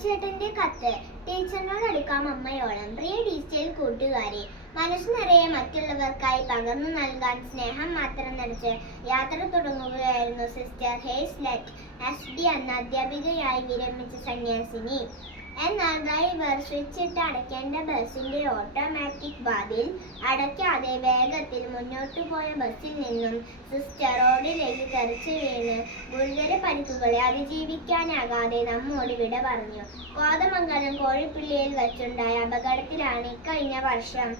കൊച്ചേട്ടന്റെ കത്ത്. ടീച്ചറിനോട് അടുക്കാം അമ്മയോളം. പ്രിയ ഡിജിറ്റൽ കൂട്ടുകാരെ, മനസ്സ് നിറയെ മറ്റുള്ളവർക്കായി പകർന്നു നൽകാൻ സ്നേഹം മാത്രം നടിച്ച് യാത്ര തുടങ്ങുകയായിരുന്നു സിസ്റ്റർ ഹേസ്ലെറ്റ് SD എന്ന അധ്യാപികയായി വിരമിച്ച സന്യാസിനി. എന്നാൽ ഡ്രൈവർ സ്വിച്ചിട്ട് അടയ്ക്കേണ്ട ബസിന്റെ ഓട്ടോമാറ്റിക് വാതിൽ അടയ്ക്കാതെ വേഗത്തിൽ മുന്നോട്ടു പോയ ബസ്സിൽ നിന്നും സിസ്റ്റർ റോഡിലേക്ക് തെറിച്ചു വീണ് ഗുരുതര പരിക്കുകളെ അതിജീവിക്കാനാകാതെ നമ്മോട് വിട പറഞ്ഞു. കോതമംഗലം കോഴിപ്പള്ളിയിൽ വച്ചുണ്ടായ അപകടത്തിലാണ് ഇക്കഴിഞ്ഞ വർഷം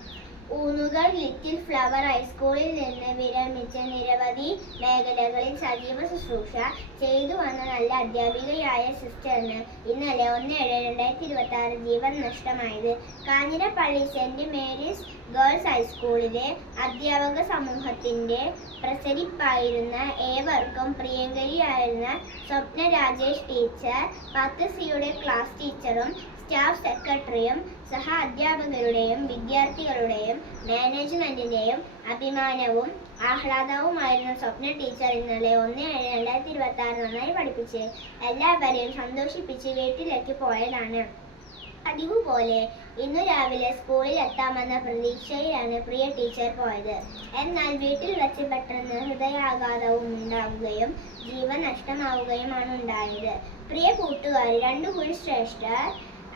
ഊന്നുകൾ ലിറ്റിൽ ഫ്ലവർ ഹൈസ്കൂളിൽ നിന്ന് വിരമിച്ച നിരവധി മേഖലകളിൽ സജീവ ശുശ്രൂഷ ചെയ്തു വന്ന നല്ല അധ്യാപികയായ സിസ്റ്ററിന് ഇന്നലെ 1/7/2026 ജീവൻ നഷ്ടമായത്. കാഞ്ഞിരപ്പള്ളി സെന്റ് മേരീസ് ഗേൾസ് ഹൈസ്കൂളിലെ അധ്യാപക സമൂഹത്തിന്റെ പ്രസരിപ്പായിരുന്ന ഏവർക്കും പ്രിയങ്കരിയായിരുന്ന സ്വപ്ന രാജേഷ് ടീച്ചർ 10C ക്ലാസ് ടീച്ചറും സ്റ്റാഫ് സെക്രട്ടറിയും സഹ അധ്യാപകരുടെയും വിദ്യാർത്ഥികളുടെയും മാനേജ്മെന്റിന്റെയും അഭിമാനവും ആഹ്ലാദവുമായിരുന്ന സ്വപ്ന ടീച്ചർ ഇന്നലെ 1/7/2026 നന്നായി പഠിപ്പിച്ച് എല്ലാവരെയും സന്തോഷിപ്പിച്ച് വീട്ടിലേക്ക് പോയതാണ്. പതിവ് പോലെ ഇന്നു രാവിലെ സ്കൂളിൽ എത്താമെന്ന പ്രതീക്ഷയിലാണ് പ്രിയ ടീച്ചർ പോയത്. എന്നാൽ വീട്ടിൽ വെച്ച് പെട്ടെന്ന് ഹൃദയാഘാതവും ഉണ്ടാവുകയും ജീവൻ നഷ്ടമാവുകയുമാണ് ഉണ്ടായത്. പ്രിയ കൂട്ടുകാരി, 2 ഗുരുശ്രേഷ്ഠർ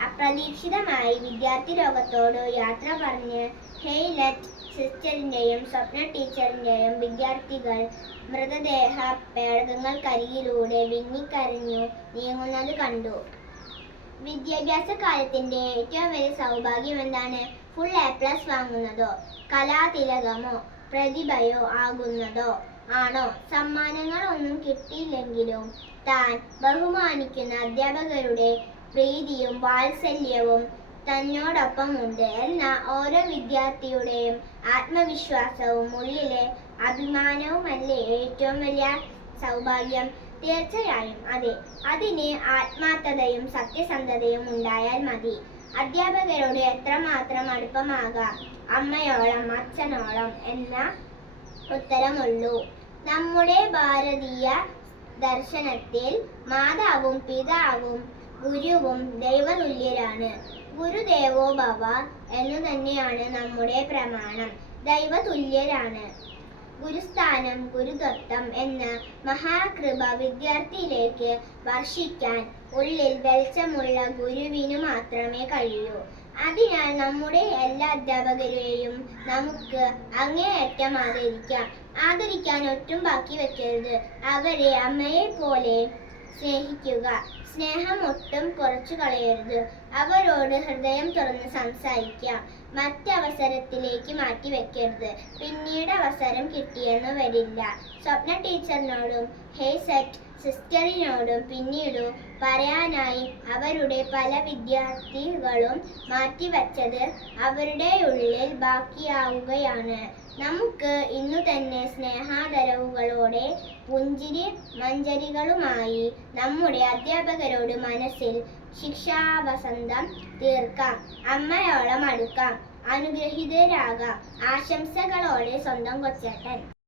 അപ്രതീക്ഷിതമായി വിദ്യാർത്ഥി ലോകത്തോട് യാത്ര പറഞ്ഞ് ഹെയ്ലെറ്റ് സിസ്റ്ററിന്റെയും സ്വപ്ന ടീച്ചറിന്റെയും വിദ്യാർത്ഥികൾ മൃതദേഹ പേടകങ്ങൾക്കരികിലൂടെ വിങ്ങിക്കരഞ്ഞു നീങ്ങുന്നത് കണ്ടു. വിദ്യാഭ്യാസ കാലത്തിന്റെ ഏറ്റവും വലിയ സൗഭാഗ്യം എന്താണ്? ഫുൾ A+ വാങ്ങുന്നതോ കലാതിലകമോ പ്രതിഭയോ ആകുന്നതോ ആണോ? സമ്മാനങ്ങൾ ഒന്നും കിട്ടിയില്ലെങ്കിലും താൻ ബഹുമാനിക്കുന്ന അധ്യാപകരുടെ പ്രീതിയും വാത്സല്യവും തന്നോടൊപ്പമുണ്ട് എന്ന ഓരോ വിദ്യാർത്ഥിയുടെയും ആത്മവിശ്വാസവും ഉള്ളിലെ അഭിമാനവുമല്ലേ ഏറ്റവും വലിയ സൗഭാഗ്യം? തീർച്ചയായും അതെ. അതിന് ആത്മാർത്ഥതയും സത്യസന്ധതയും ഉണ്ടായാൽ മതി. അധ്യാപകരോട് എത്രമാത്രം അടുപ്പമാകാം? അമ്മയോളം അച്ഛനോളം എന്ന ഉത്തരമുള്ളൂ. നമ്മുടെ ഭാരതീയ ദർശനത്തിൽ മാതാവും പിതാവും ഗുരുവും ദൈവതുല്യരാണ്. ഗുരുദേവോ ഭവ എന്നു തന്നെയാണ് നമ്മുടെ പ്രമാണം. ദൈവതുല്യരാണ്. ഗുരുസ്ഥാനം ഗുരുദത്തം എന്ന മഹാകൃപ വിദ്യാർത്ഥിയിലേക്ക് വർഷിക്കാൻ ഉള്ളിൽ വെളിച്ചമുള്ള ഗുരുവിനു മാത്രമേ കഴിയൂ. അതിനാൽ നമ്മുടെ എല്ലാ അധ്യാപകരെയും നമുക്ക് അങ്ങേയറ്റം ആദരിക്കാൻ ഒട്ടും ബാക്കി വെക്കരുത്. അവരെ അമ്മയെ പോലെ സ്നേഹിക്കുക. സ്നേഹം ഒട്ടും കുറച്ചു കളയരുത്. അവരോട് ഹൃദയം തുറന്ന് സംസാരിക്കാം. മറ്റവസരത്തിലേക്ക് മാറ്റി വെക്കരുത്. പിന്നീട് അവസരം കിട്ടിയെന്ന് വരില്ല. സ്വപ്ന ടീച്ചറിനോടും ഹേസറ്റ് സിസ്റ്ററിനോടും പിന്നീട് പറയാനായി അവരുടെ പല വിദ്യാർത്ഥികളും മാറ്റിവെച്ചത് അവരുടെ ഉള്ളിൽ ബാക്കിയാവുകയാണ്. നമുക്ക് ഇന്നു തന്നെ സ്നേഹാദരവുകളോടെ പുഞ്ചിരി മഞ്ചരികളുമായി നമ്മുടെ അധ്യാപകരോട് മനസ്സിൽ ശിക്ഷാവസന്തം തീർക്കാം. അമ്മയോളം അടുക്കാം. അനുഗ്രഹീതരാകാം. ആശംസകളോടെ സ്വന്തം കൊച്ചേട്ടൻ.